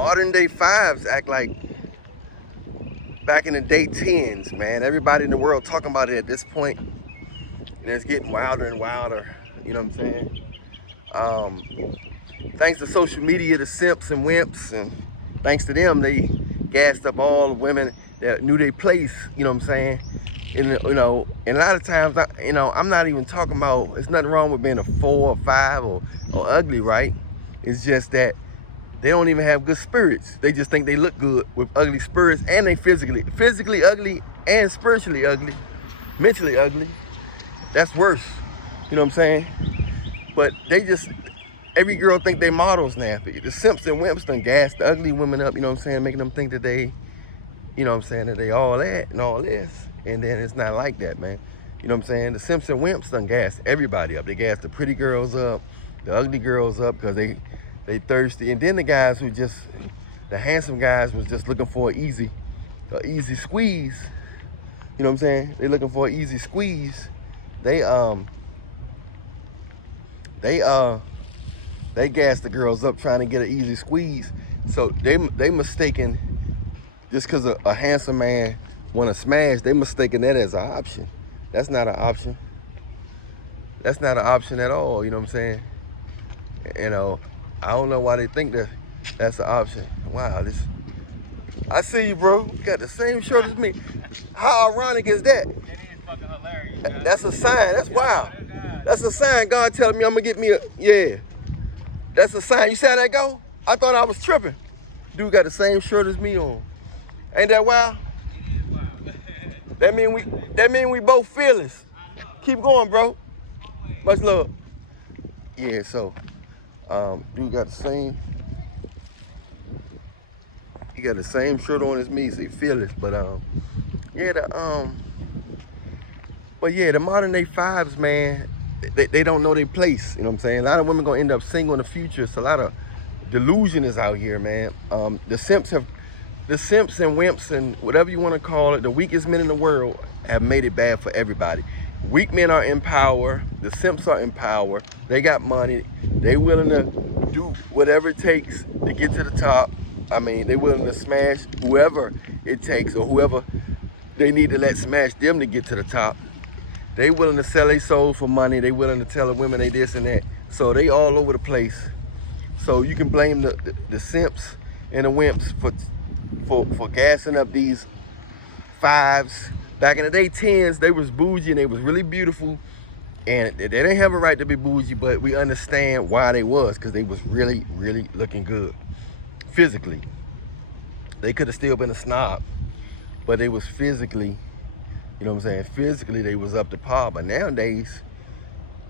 modern day 5's act like back in the day 10's, man. Everybody in the world talking about it at this point, and it's getting wilder and wilder. You know what I'm saying? Thanks to social media, the simps and wimps, and thanks to them, they gassed up all the women that knew their place. You know what I'm saying? And and a lot of times, I'm not even talking about. It's nothing wrong with being a 4 or 5 or ugly, right? It's just that they don't even have good spirits. They just think they look good with ugly spirits, and they physically ugly and spiritually ugly, mentally ugly. That's worse. You know what I'm saying? But every girl think they models now. The simps and wimps done gas the ugly women up, you know what I'm saying, making them think that they, you know what I'm saying, that they all that and all this. And then it's not like that, man. You know what I'm saying? The simps and wimps done gas everybody up. They gas the pretty girls up, the ugly girls up, because they thirsty. And then the guys the handsome guys was just looking for an easy squeeze. You know what I'm saying? They looking for an easy squeeze. They gas the girls up trying to get an easy squeeze. So they mistaken, just because a handsome man want to smash, they mistaken that as an option. That's not an option. That's not an option at all. You know what I'm saying? I don't know why they think that's an option. Wow, I see you, bro. You got the same shirt as me. How ironic is that? It is fucking hilarious. That's a sign. That's wild. That's a sign. God telling me I'm gonna get me yeah. That's a sign. You see how that go? I thought I was tripping. Dude got the same shirt as me on. Ain't that wild? It is wild. That mean we both fearless. Keep going, bro. Much love. Yeah, so dude got the same. He got the same shirt on as me, so he fearless. But yeah, the modern day 5's, man, they don't know their place. You know what I'm saying? A lot of women gonna end up single in the future. It's a lot of delusion is out here, man. The simps and wimps and whatever you want to call it, the weakest men in the world have made it bad for everybody. Weak men are in power. The simps are in power. They got money. They willing to do whatever it takes to get to the top. I mean, they willing to smash whoever it takes, or whoever they need to let smash them to get to the top. They willing to sell their souls for money. They willing to tell the women they this and that. So they all over the place. So you can blame the simps and the wimps for gassing up these 5's. Back in the day, 10's, they was bougie and they was really beautiful. And they didn't have a right to be bougie, but we understand why they was, because they was really, really looking good. Physically. They could have still been a snob, but they was physically, you know what I'm saying? Physically, they was up to par. But nowadays,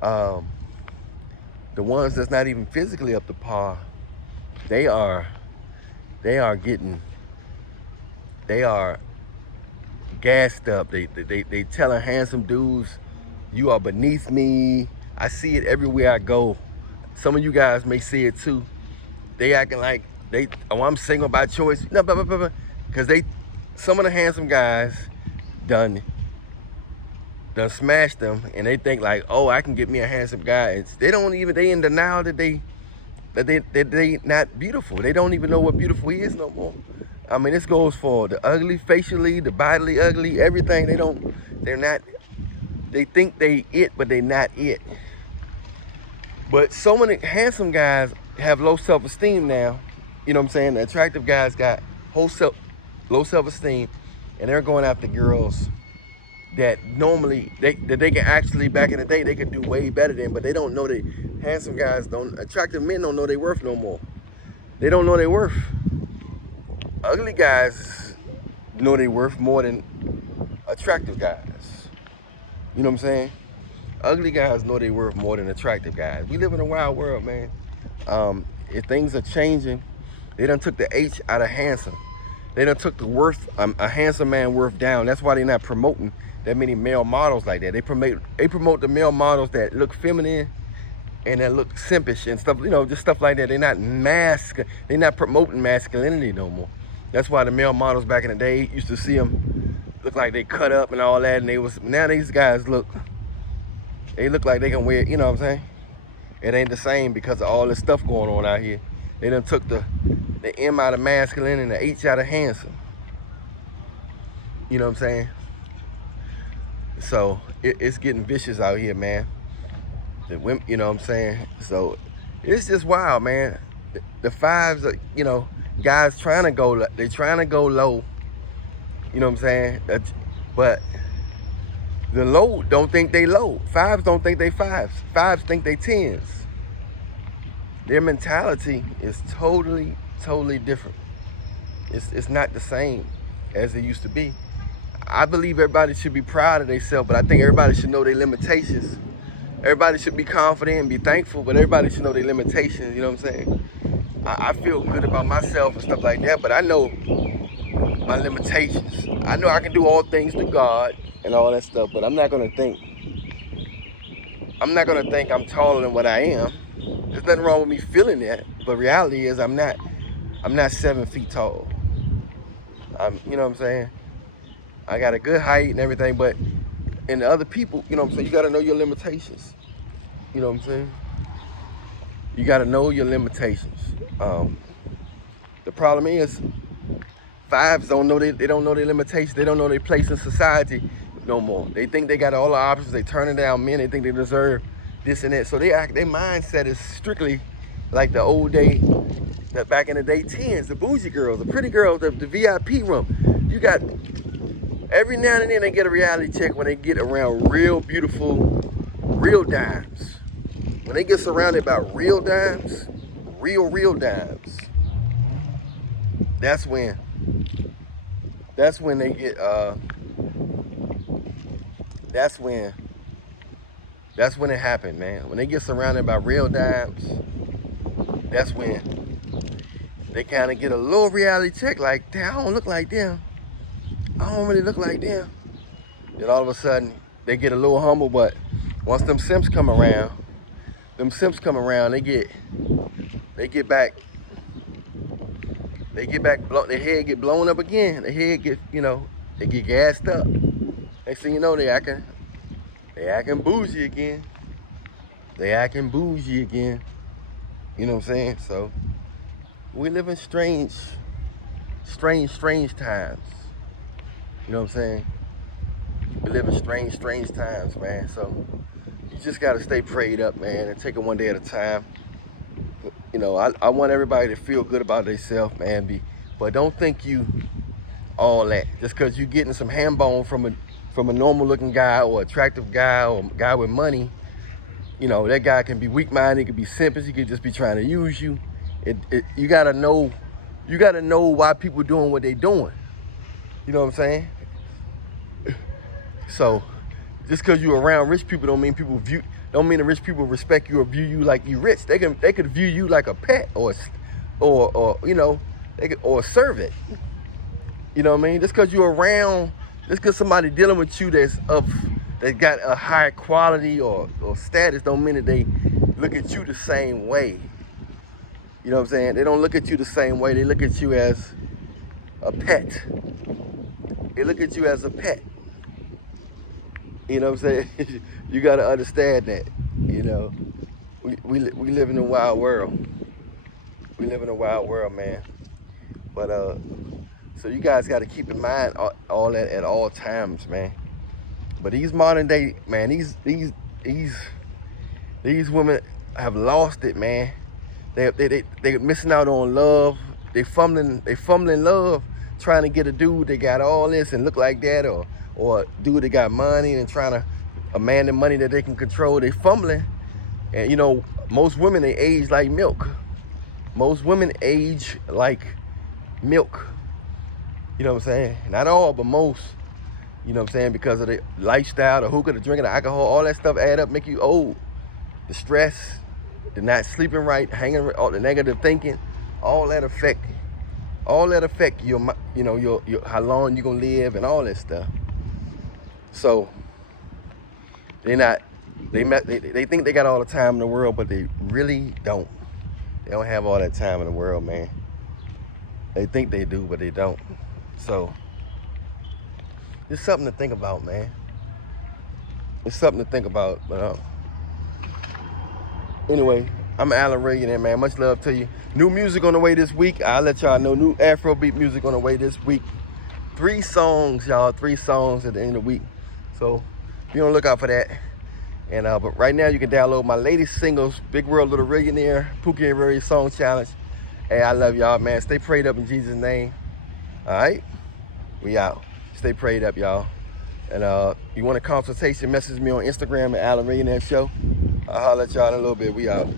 the ones that's not even physically up to par, they are gassed up. They telling handsome dudes, you are beneath me. I see it everywhere I go. Some of you guys may see it too. They acting like I'm single by choice. No, because some of the handsome guys done smashed them, and they think like, oh, I can get me a handsome guy. They in denial that they not beautiful. They don't even know what beautiful is no more. I mean, this goes for the ugly facially, the bodily ugly, everything. They think they it, but they not it. But so many handsome guys have low self-esteem now. You know what I'm saying? The attractive guys got low self-esteem, and they're going after girls that normally they can actually, back in the day, they could do way better than, but they don't know attractive men don't know their worth no more. They don't know their worth. Ugly guys know their worth more than attractive guys. You know what I'm saying? Ugly guys know their worth more than attractive guys. We live in a wild world, man. If things are changing, they done took the H out of handsome. They done took the worth, a handsome man worth down. That's why they're not promoting that many male models like that. They promote the male models that look feminine and that look simpish and stuff, just stuff like that. They're not promoting masculinity no more. That's why the male models back in the day used to see them look like they cut up and all that, and now these guys look like they can wear, you know what I'm saying? It ain't the same because of all this stuff going on out here. They done took the M out of masculine and the H out of handsome. You know what I'm saying? So it's getting vicious out here, man. The women, you know what I'm saying? So it's just wild, man. The fives are, you know, guys trying to go, they're trying to go low. You know what I'm saying? But the low don't think they low. Fives don't think they fives. Fives think they tens. Their mentality is totally different. It's not the same as it used to be. I believe everybody should be proud of themselves, but I think everybody should know their limitations. Everybody should be confident and be thankful, but everybody should know their limitations, you know what I'm saying? I feel good about myself and stuff like that, but I know my limitations. I know I can do all things to God and all that stuff, but I'm not gonna think I'm taller than what I am. There's nothing wrong with me feeling that, but reality is I'm not 7 feet tall. You know what I'm saying? I got a good height and everything, but in the other people, you know what I'm saying, you gotta know your limitations. You know what I'm saying? You gotta know your limitations. The problem is, fives don't know they don't know their limitations. They don't know their place in society no more. They think they got all the options. They turning down men. They think they deserve this and that. So their mindset is strictly like the old day, that back in the day, 10s, the bougie girls, the pretty girls, the VIP room. You got, every now and then they get a reality check when they get around real beautiful, real dimes. When they get surrounded by real dimes, real dimes, that's when they get that's when it happened, man. When they get surrounded by real dimes, that's when they kind of get a little reality check, like, damn, I don't look like them. I don't really look like them. Then all of a sudden they get a little humble, but once them simps come around, they get back, their head get blown up again. Their head get, you know, they get gassed up. Next thing you know, they acting bougie again. You know what I'm saying? So we live in strange times. You know what I'm saying? We live in strange times, man. So you just gotta stay prayed up, man, and take it one day at a time. You know, I want everybody to feel good about themselves, man. But don't think you all that just because you're getting some ham bone from a normal looking guy or attractive guy or guy with money. You know, that guy can be weak-minded, he could be simple, he could just be trying to use you. You gotta know why people doing what they doing. You know what I'm saying? So just because you're around rich people don't mean the rich people respect you or view you like you rich. They could view you like a pet or you know, or a servant. You know what I mean? Just because you're around, just because somebody dealing with you that got a higher quality or status don't mean that they look at you the same way. You know what I'm saying? They don't look at you the same way. They look at you as a pet. They look at you as a pet. You know what I'm saying? You got to understand that. You know, we live in a wild world. We live in a wild world, man. But so you guys got to keep in mind all that at all times, man. But these modern day, man, these women have lost it, man. They're missing out on love. They fumbling love, trying to get a dude that got all this and look like that, or a dude that got money and trying to a man the money that they can control. They fumbling, and you know, most women, they age like milk. Most women age like milk. You know what I'm saying? Not all, but most. You know what I'm saying? Because of the lifestyle, the hookah, the drinking, the alcohol, all that stuff add up, make you old. The stress, the not sleeping right, all the negative thinking, all that affect your, you know, your how long you gonna live and all that stuff. So they think they got all the time in the world, but they really don't. They don't have all that time in the world, man. They think they do, but they don't. So it's something to think about, man. It's something to think about. But anyway, I'm Alan Reagan, man. Much love to you. New music on the way this week. I'll let y'all know. New Afrobeat music on the way this week. 3 songs, y'all. 3 songs at the end of the week. So be on the lookout for that. And but right now you can download my latest singles, Big World Little Millionaire, Pookie and Rary Song Challenge. Hey, I love y'all, man. Stay prayed up in Jesus' name. All right? We out. Stay prayed up, y'all. And you want a consultation, message me on Instagram at Alan Millionaire Show. I'll holler at y'all in a little bit. We out.